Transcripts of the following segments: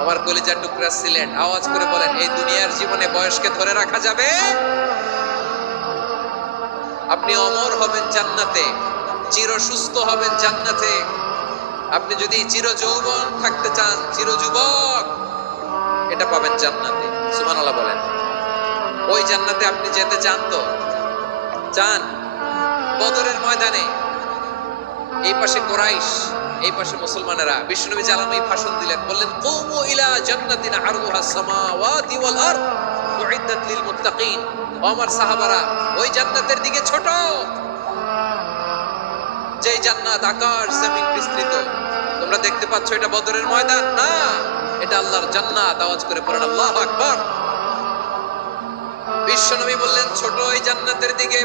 আমার কলিজার টুকরা সিলেট। আওয়াজ করে বলেন, এই দুনিয়ার জীবনে বয়সকে ধরে রাখা যাবে? আপনি অমর হবেন জান্নাতে, চির সুস্থ হবেন জান্নাতে। আপনি যদি চির যৌবন থাকতে চান, চির যুবক, এটা পাবেন জান্নাতে। সুবহানাল্লাহ বলেন। ওই জান্নাতে আপনি যেতে চান তো? চান? বদরের ময়দানে? এই পাশে কোরাইশ। এই পাশে মুসলমানেরা, বিষ্ণুনবী জালাম এই ভাষণ দিলেন, বললেন, কৌমু ইলা জান্নাতিন আরদুহা উইদ্দাত লিল মুত্তাকিন। আমার সাহাবারা, ওই জান্নাতের দিকে ছোট। যে জান্নাত আকাশ, জমিন বিস্তৃত। তোমরা দেখতে পাচ্ছ এটা বদরের ময়দান? না, এটা আল্লাহর জান্নাত। আওয়াজ করে পড়েন আকবার। বিশ্বনবী বললেন, ছোট ওই জান্নাতের দিকে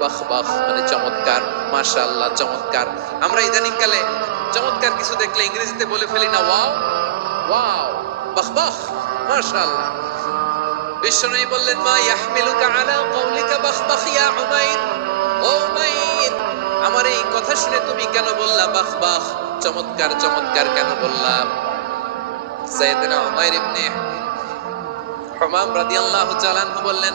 বাহ বাহ মানে চমৎকার, মাশাআল্লাহ, চমৎকার। আমরা ইদানিং কালে চমৎকার কিছু দেখলে ইংরেজিতে বলে ফেলি না, ওয়াও ওয়াও, বাহ বাহ, মাশাআল্লাহ। বিশ্বনবী বললেন, মা ইয়াহমিলুকা আলা কওলিকা বাহ বাহ, ইয়া উমাইর, ও উমাইর, আমার এই কথা শুনে তুমি কেন বললা, বাহ বাহ, চমৎকার চমৎকার কেন বললা? সাইয়েদনা উমাইর ইবনে হুমাম রাদিয়াল্লাহু তাআলা বললেন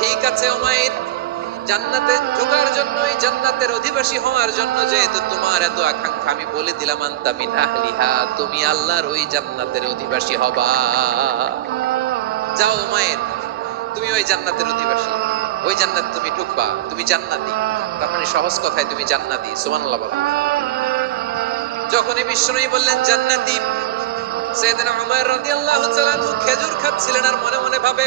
ঠিক আছে ওমায়ের জান্নাতে ঢোকার জন্য এই জান্নাতের অধিবাসী হওয়ার জন্য যেহেতু তোমার এত আকাঙ্ক্ষা, আমি বলে দিলাম, আন্তা মিন আহলিহা, তুমি আল্লাহর ওই জান্নাতের অধিবাসী হবা। যাও মায়ের তুমি ওই জান্নাতের অধিবাসী। ওই জান্নাত তুমি ঢুকবা, তুমি জান্নাতি। তার মানে সহজ কথায় তুমি জান্নাতি, সুবহানাল্লাহ বলো। যখনই বিষ্ণুই বললেন, জান্নাতি সাইয়েদনা উমর রাদিয়াল্লাহু তাআলা খেজুর খাচ্ছিলেন আর মনে মনে ভাবে